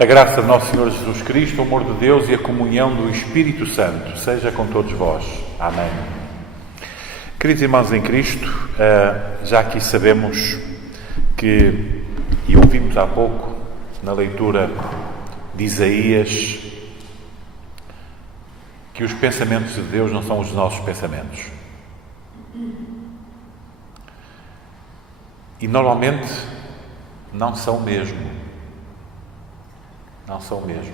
A graça de nosso Senhor Jesus Cristo, o amor de Deus e a comunhão do Espírito Santo seja com todos vós. Amém. Queridos irmãos em Cristo, já aqui sabemos que, e ouvimos há pouco na leitura de Isaías, que os pensamentos de Deus não são os nossos pensamentos. E normalmente não são mesmo. Não são mesmo.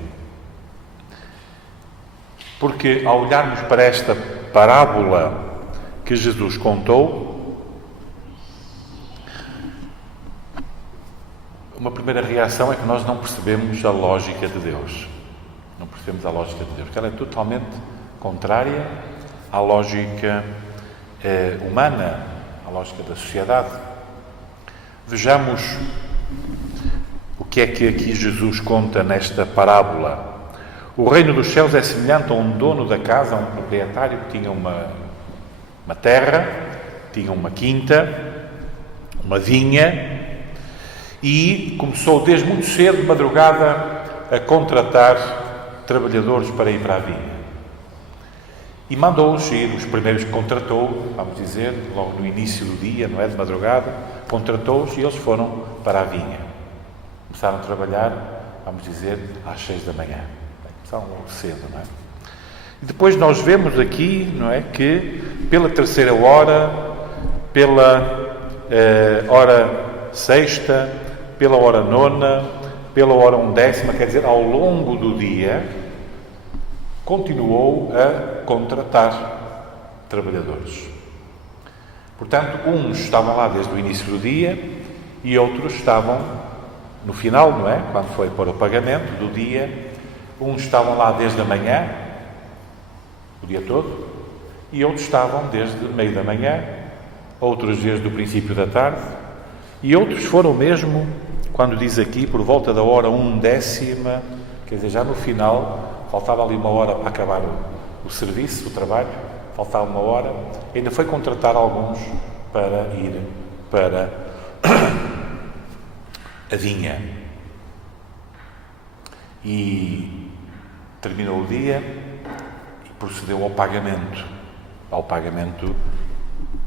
Porque ao olharmos para esta parábola que Jesus contou, uma primeira reação é que nós não percebemos a lógica de Deus. Não percebemos a lógica de Deus, porque ela é totalmente contrária à lógica humana, à lógica da sociedade. Vejamos o que é que aqui Jesus conta nesta parábola. O reino dos céus é semelhante a um dono da casa, a um proprietário que tinha uma terra, tinha uma quinta, uma vinha, e começou desde muito cedo, de madrugada, a contratar trabalhadores para ir para a vinha. E mandou-os ir, os primeiros que contratou, vamos dizer, logo no início do dia, não é, de madrugada, contratou-os e eles foram para a vinha. Começaram a trabalhar, vamos dizer, às 6 da manhã. Começaram logo cedo, não é? E depois nós vemos aqui, não é, que pela terceira hora, pela hora sexta, pela hora nona, pela hora 1/10, quer dizer, ao longo do dia, continuou a contratar trabalhadores. Portanto, uns estavam lá desde o início do dia e outros estavam no final, não é? Quando foi para o pagamento do dia, uns estavam lá desde a manhã, o dia todo, e outros estavam desde meio da manhã, outros desde o princípio da tarde, e outros foram mesmo, quando diz aqui, por volta da hora 1/10, quer dizer, já no final, faltava ali uma hora para acabar o serviço, o trabalho, faltava uma hora, ainda foi contratar alguns para ir para a vinha. E terminou o dia e procedeu ao pagamento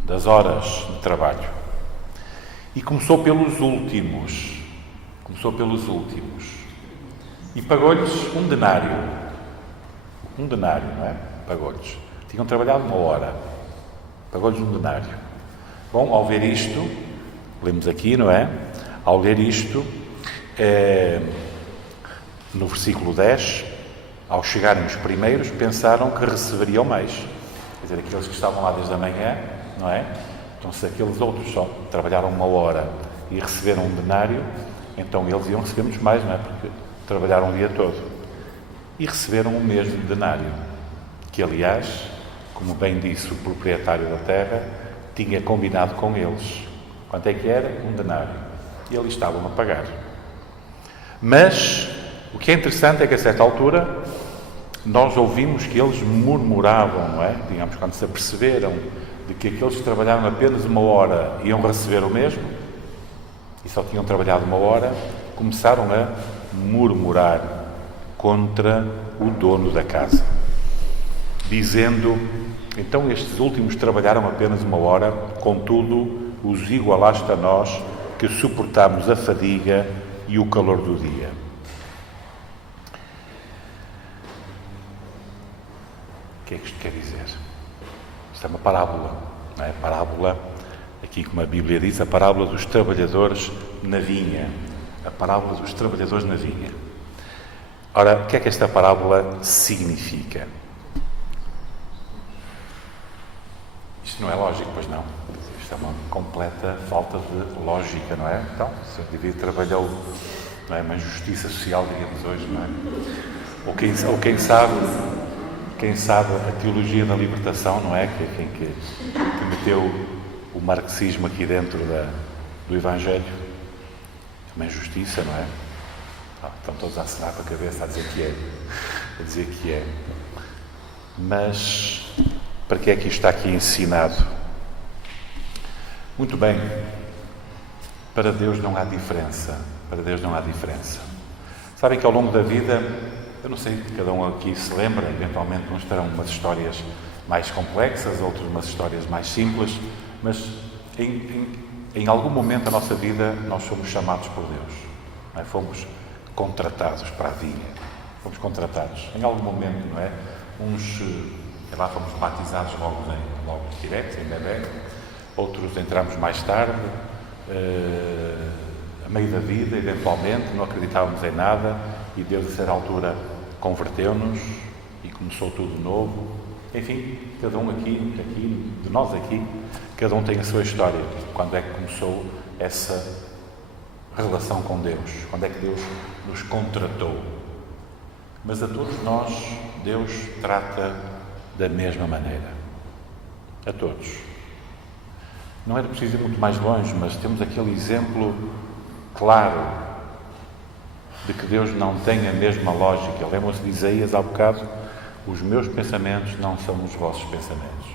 das horas de trabalho. E começou pelos últimos. E pagou-lhes um denário. Não é? Pagou-lhes. Tinham trabalhado uma hora. Pagou-lhes um denário. Bom, ao ver isto, lemos aqui, não é? Ao ler isto, no versículo 10, ao chegarem os primeiros, pensaram que receberiam mais. Quer dizer, aqueles que estavam lá desde a manhã, não é? Então, se aqueles outros só trabalharam uma hora e receberam um denário, então eles iam receber muito mais, não é? Porque trabalharam o dia todo. E receberam o mesmo denário, que, aliás, como bem disse o proprietário da terra, tinha combinado com eles. Quanto é que era? Um denário. E eles estavam a pagar. Mas o que é interessante é que a certa altura nós ouvimos que eles murmuravam, não é? Digamos, quando se aperceberam de que aqueles que trabalharam apenas uma hora iam receber o mesmo e só tinham trabalhado uma hora, começaram a murmurar contra o dono da casa, dizendo: então estes últimos trabalharam apenas uma hora, contudo os igualaste a nós, que suportamos a fadiga e o calor do dia. O que é que isto quer dizer? Isto é uma parábola, não é? Parábola, aqui como a Bíblia diz, a parábola dos trabalhadores na vinha. A parábola dos trabalhadores na vinha. Ora, o que é que esta parábola significa? Isto não é lógico, pois não? Isto é uma completa falta de lógica, não é? Então, se o indivíduo trabalhou, não é, uma injustiça social, digamos hoje, não é? Ou quem sabe a teologia da libertação, não é? Que meteu o marxismo aqui dentro do Evangelho. É uma injustiça, não é? Estão todos a acenar com a cabeça a dizer que é. Mas para que é que isto está aqui ensinado? Muito bem, para Deus não há diferença. Para Deus não há diferença. Sabem que ao longo da vida, eu não sei, cada um aqui se lembra, eventualmente uns terão umas histórias mais complexas, outros umas histórias mais simples, mas em algum momento da nossa vida nós fomos chamados por Deus, não é? Fomos contratados para a vinha, fomos contratados em algum momento, não é? Uns, lá fomos batizados logo direto, em bebé, outros entramos mais tarde, a meio da vida, eventualmente, não acreditávamos em nada e Deus, a certa altura, converteu-nos e começou tudo novo. Enfim, cada um aqui, de nós aqui, cada um tem a sua história. Quando é que começou essa relação com Deus? Quando é que Deus nos contratou? Mas a todos nós, Deus trata da mesma maneira. A todos. Não era preciso ir muito mais longe, mas temos aquele exemplo claro de que Deus não tem a mesma lógica. Lembram-se de Isaías há bocado? Os meus pensamentos não são os vossos pensamentos.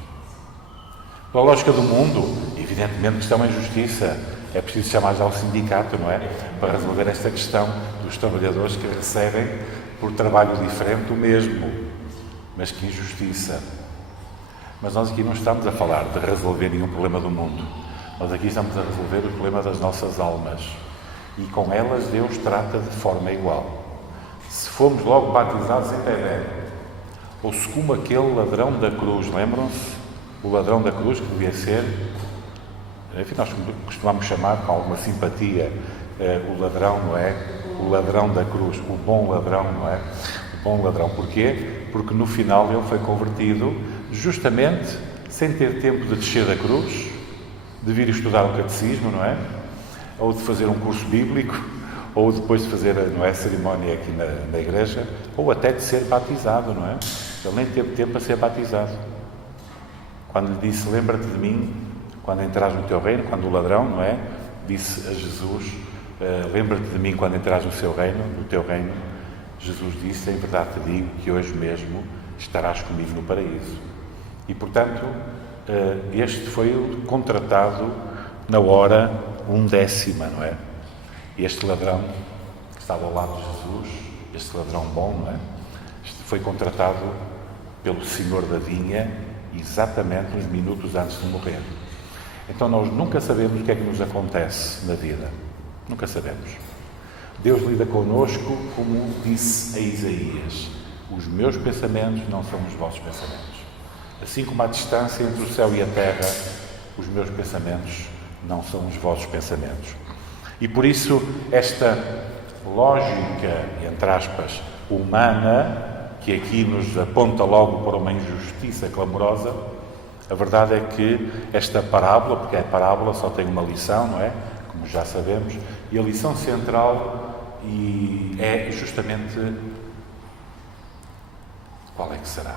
Pela lógica do mundo, evidentemente que isto é uma injustiça. É preciso chamar já o sindicato, não é? Para resolver esta questão dos trabalhadores que recebem por trabalho diferente o mesmo. Mas que injustiça. Mas nós aqui não estamos a falar de resolver nenhum problema do mundo. Nós aqui estamos a resolver o problema das nossas almas. E com elas Deus trata de forma igual. Se fomos logo batizados em bebé, ou se como aquele ladrão da cruz, lembram-se? O ladrão da cruz que devia ser, enfim, nós costumamos chamar com alguma simpatia o ladrão, não é? O ladrão da cruz, o bom ladrão, não é? O bom ladrão. Porquê? Porque no final ele foi convertido justamente sem ter tempo de descer da cruz, de vir estudar o catecismo, não é? Ou de fazer um curso bíblico, ou depois de fazer, não é, a cerimónia aqui na igreja, ou até de ser batizado, não é? Ele nem teve tempo para ser batizado. Quando lhe disse, lembra-te de mim, quando entrares no teu reino, quando o ladrão, não é? Disse a Jesus, lembra-te de mim quando entrares no seu reino, no teu reino. Jesus disse, em verdade te digo que hoje mesmo estarás comigo no paraíso. E, portanto, este foi contratado na hora 1/10, não é? Este ladrão que estava ao lado de Jesus, este ladrão bom, não é? Foi contratado pelo Senhor da vinha exatamente uns minutos antes de morrer. Então nós nunca sabemos o que é que nos acontece na vida. Nunca sabemos. Deus lida connosco como disse a Isaías: os meus pensamentos não são os vossos pensamentos. Assim como há distância entre o céu e a terra, os meus pensamentos não são os vossos pensamentos. E por isso esta lógica, entre aspas, humana, que aqui nos aponta logo para uma injustiça clamorosa, a verdade é que esta parábola, porque a parábola só tem uma lição, não é? Como já sabemos, e a lição central é justamente qual é que será?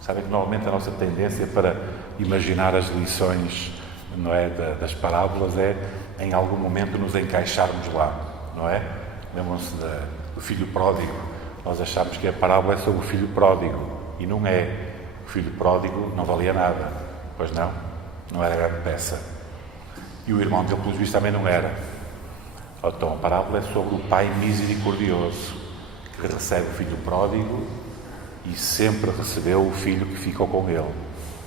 Sabem que normalmente a nossa tendência para imaginar as lições, não é, das parábolas é em algum momento nos encaixarmos lá, não é? Lembram-se do filho pródigo. Nós achamos que a parábola é sobre o filho pródigo e não é. O filho pródigo não valia nada, pois não? Não era grande peça. E o irmão dele, pelos vistos, também não era. Então a parábola é sobre o pai misericordioso que recebe o filho pródigo e sempre recebeu o filho que ficou com ele.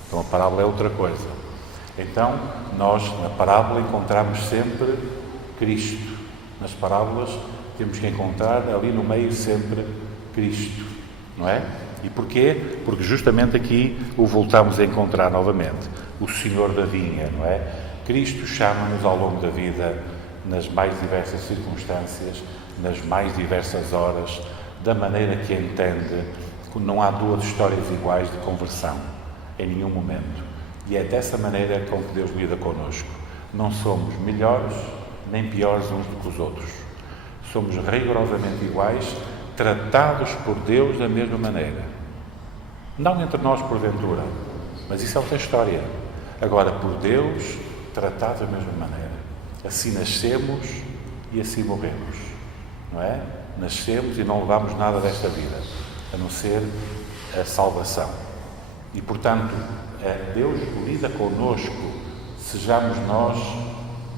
Então a parábola é outra coisa. Então nós na parábola encontramos sempre Cristo. Nas parábolas temos que encontrar ali no meio sempre Cristo, não é? E porquê? Porque justamente aqui o voltamos a encontrar novamente, o Senhor da vinha, não é? Cristo chama-nos ao longo da vida, nas mais diversas circunstâncias, nas mais diversas horas, da maneira que entende, que não há duas histórias iguais de conversão, em nenhum momento. E é dessa maneira com que Deus lida connosco. Não somos melhores nem piores uns do que os outros. Somos rigorosamente iguais, tratados por Deus da mesma maneira. Não entre nós, porventura, mas isso é outra história. Agora, por Deus, tratados da mesma maneira. Assim nascemos e assim morremos, não é? Nascemos e não levamos nada desta vida, a não ser a salvação. E, portanto, Deus lida connosco, sejamos nós,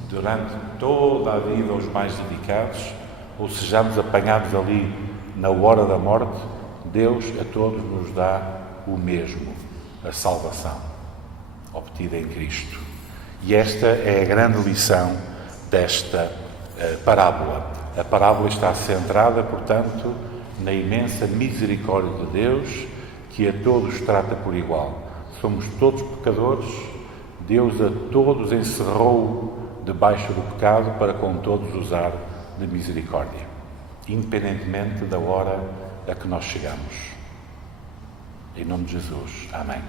durante toda a vida, os mais dedicados, ou sejamos apanhados ali na hora da morte, Deus a todos nos dá o mesmo, a salvação, obtida em Cristo. E esta é a grande lição desta parábola. A parábola está centrada, portanto, na imensa misericórdia de Deus, que a todos trata por igual. Somos todos pecadores, Deus a todos encerrou debaixo do pecado para com todos usar de misericórdia, independentemente da hora a que nós chegamos. Em nome de Jesus. Amém.